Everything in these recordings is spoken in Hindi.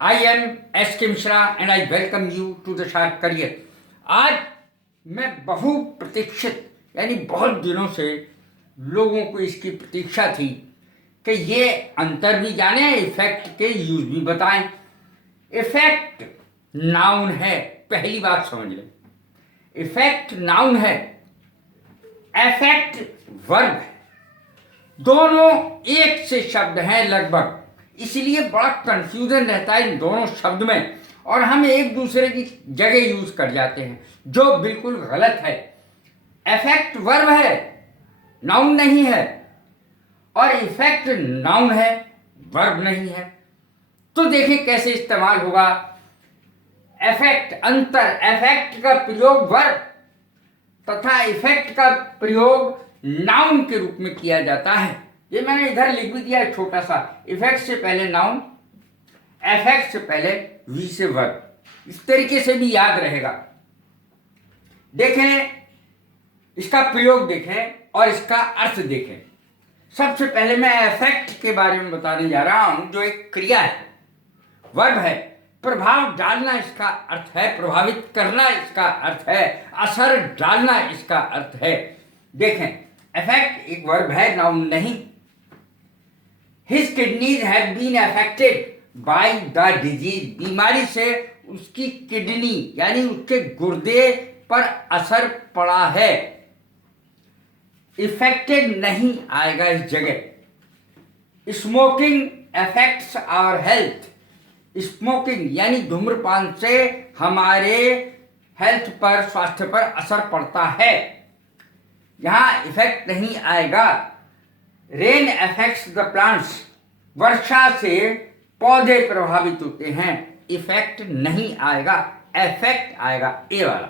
I am S.K. Mishra and I welcome you to the Sharp Career। आज मैं बहु प्रतीक्षित यानी बहुत दिनों से लोगों को इसकी प्रतीक्षा थी कि ये अंतर भी जाने, इफेक्ट के यूज भी बताएं। इफेक्ट नाउन है, पहली बात समझ लें। इफेक्ट नाउन है, अफेक्ट वर्ब है। दोनों एक से शब्द हैं लगभग, इसलिए बड़ा कंफ्यूजन रहता है इन दोनों शब्द में और हम एक दूसरे की जगह यूज कर जाते हैं, जो बिल्कुल गलत है। अफेक्ट वर्ब है, नाउन नहीं है, और इफेक्ट नाउन है, वर्ब नहीं है। तो देखें कैसे इस्तेमाल होगा। अफेक्ट अंतर, अफेक्ट का प्रयोग वर्ब तथा इफेक्ट का प्रयोग नाउन के रूप में किया जाता है। ये मैंने इधर लिख भी दिया है छोटा सा। इफेक्ट से पहले नाउन, अफेक्ट से पहले वी से वर्ब। इस तरीके से भी याद रहेगा। देखें, इसका प्रयोग देखें और इसका अर्थ देखें। सबसे पहले मैं अफेक्ट के बारे में बताने जा रहा हूं, जो एक क्रिया है, वर्ब है। प्रभाव डालना इसका अर्थ है, प्रभावित करना इसका अर्थ है, असर डालना इसका अर्थ है। देखें, अफेक्ट एक वर्ब है, नाउन नहीं। His kidneys have been affected by the disease। बीमारी से उसकी किडनी यानी उसके गुर्दे पर असर पड़ा है। इफेक्टेड नहीं आएगा इस जगह। Smoking affects our health. Smoking यानी धूम्रपान से हमारे हेल्थ पर, स्वास्थ्य पर असर पड़ता है, यहां इफेक्ट नहीं आएगा। Rain affects the plants. वर्षा से पौधे प्रभावित होते हैं, इफेक्ट नहीं आएगा, अफेक्ट आएगा, ए वाला।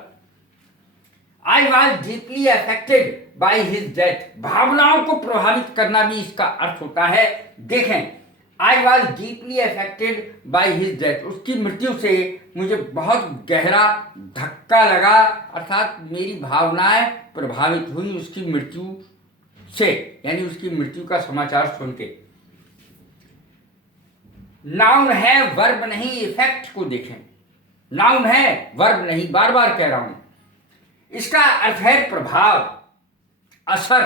I was deeply affected by his death. भावनाओं को प्रभावित करना भी इसका अर्थ होता है। देखें, I was deeply affected by his death. उसकी मृत्यु से मुझे बहुत गहरा धक्का लगा, अर्थात मेरी भावनाएं प्रभावित हुई उसकी मृत्यु से, यानी उसकी मृत्यु का समाचार सुन के। नाउन है, वर्ब नहीं। इफेक्ट को देखें, नाउन है, वर्ब नहीं, बार बार कह रहा हूं। इसका अर्थ है प्रभाव, असर।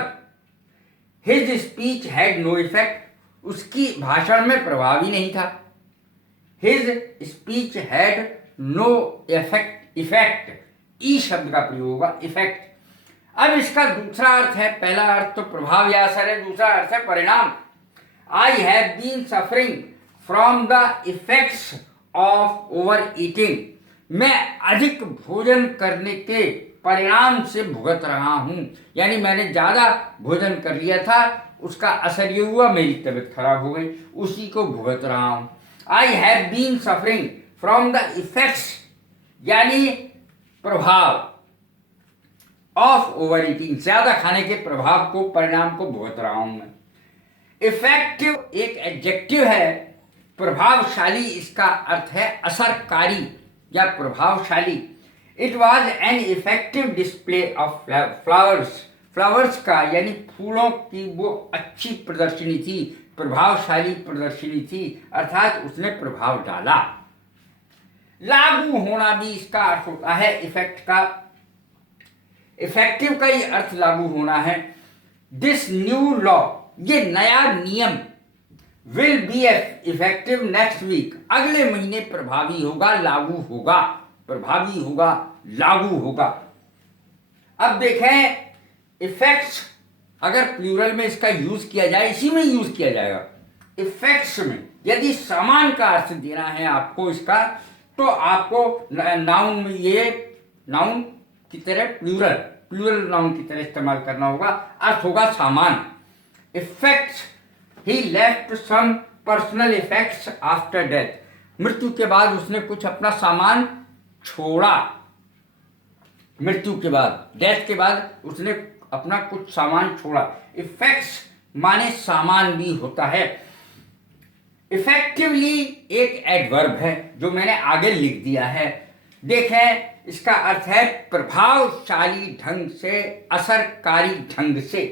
His speech had no effect. उसकी भाषण में प्रभाव ही नहीं था। His speech had no effect, ई शब्द का प्रयोग होगा, इफेक्ट। अब इसका दूसरा अर्थ है, पहला अर्थ तो प्रभाव या असर है, दूसरा अर्थ है परिणाम। I have been suffering from the effects of overeating. मैं अधिक भोजन करने के परिणाम से भुगत रहा हूं, यानी मैंने ज्यादा भोजन कर लिया था, उसका असर ये हुआ मेरी तबीयत खराब हो गई, उसी को भुगत रहा हूं। I have been suffering from the effects यानी प्रभाव, ऑफ ओवर ईटिंग ज्यादा खाने के प्रभाव को, परिणाम को भुगत रहा हूं मैं। इफेक्टिव एक एडजेक्टिव है, प्रभावशाली इसका अर्थ है असरकारी या प्रभावशाली। It was an effective display of flowers. Flowers का यानी फूलों की वो अच्छी प्रदर्शनी थी, प्रभावशाली प्रदर्शनी थी, अर्थात उसने प्रभाव डाला। लागू होना भी इसका अर्थ होता है इफेक्ट का। इफेक्टिव का ही अर्थ लागू होना है। दिस न्यू लॉ, ये नया नियम, will be effective next week, अगले महीने प्रभावी होगा, लागू होगा, प्रभावी होगा, लागू होगा। अब देखें, इफेक्ट्स अगर प्लूरल में इसका यूज किया जाए, इसी में यूज किया जाएगा। इफेक्ट्स में यदि सामान का अर्थ देना है आपको इसका, तो आपको नाउन में ये नाउन की तरह प्लूरल नाउन की तरह इस्तेमाल करना होगा। अर्थ होगा सामान। Effects, he left some personal effects after death. मृत्यु के बाद उसने कुछ अपना सामान छोड़ा। मृत्यु के बाद, डेथ के बाद उसने अपना कुछ सामान छोड़ा। इफेक्ट्स माने सामान भी होता है। इफेक्टिवली एक एडवर्ब है जो मैंने आगे लिख दिया है। देखें, इसका अर्थ है प्रभावशाली ढंग से, असरकारी ढंग से।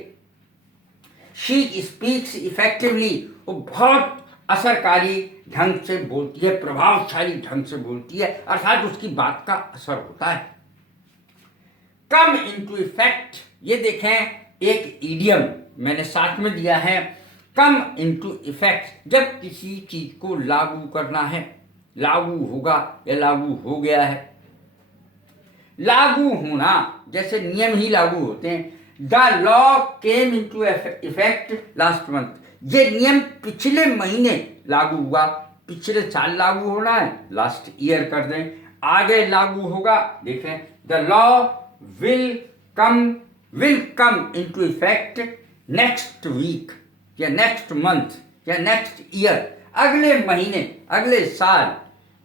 शी स्पीक्स इफेक्टिवली, वो बहुत असरकारी ढंग से बोलती है, प्रभावशाली ढंग से बोलती है, अर्थात उसकी बात का असर होता है। कम इनटू इफेक्ट, ये देखें एक इडियम मैंने साथ में दिया है, कम इनटू इफेक्ट, जब किसी चीज को लागू करना है, लागू होगा या लागू हो गया है। लागू होना, जैसे नियम ही लागू होते हैं। The law came into effect last month, ये नियम पिछले महीने लागू हुआ। पिछले साल लागू होना है, लास्ट ईयर कर दें। आगे लागू होगा, देखें the law will come into effect next week या नेक्स्ट मंथ या नेक्स्ट ईयर, अगले महीने, अगले साल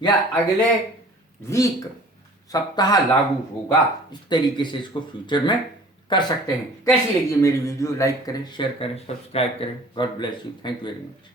या अगले वीक, सप्ताह लागू होगा। इस तरीके से इसको फ्यूचर में कर सकते हैं। कैसी लगी मेरी वीडियो? लाइक करें, शेयर करें, सब्सक्राइब करें। God bless you. Thank you very much.